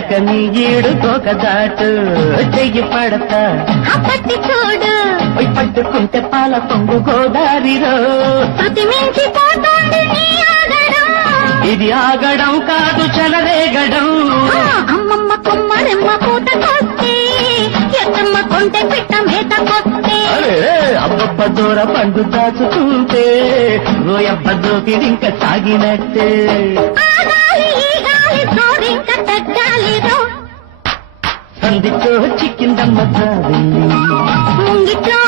పడ్డాక నీ ఈడు తోక దాటు చెయ్యి పడతా పట్టి చూడు పట్టుకుంటే పాల పొంగు గోదారిలో శృతి మించి పోతుంది నీ ఆగడం ఇది ఆగడం కాదు చలరేగడం అమ్మమ్మ కొమ్మరెమ్మ పూటకొస్తే ఎత్తమ్మ కొంటె పిట్ట మేతకొస్తే అబ్బబ్బ దూర పండు దాచుకుంటే రోయబ్బ దోపిడింక సాగినట్టే ఆ గాలి ఈ గాలి జోరింక తగ్గాలిరో సందితో చిక్కిందమ్మ జాబిల్లి ముంగిట్లో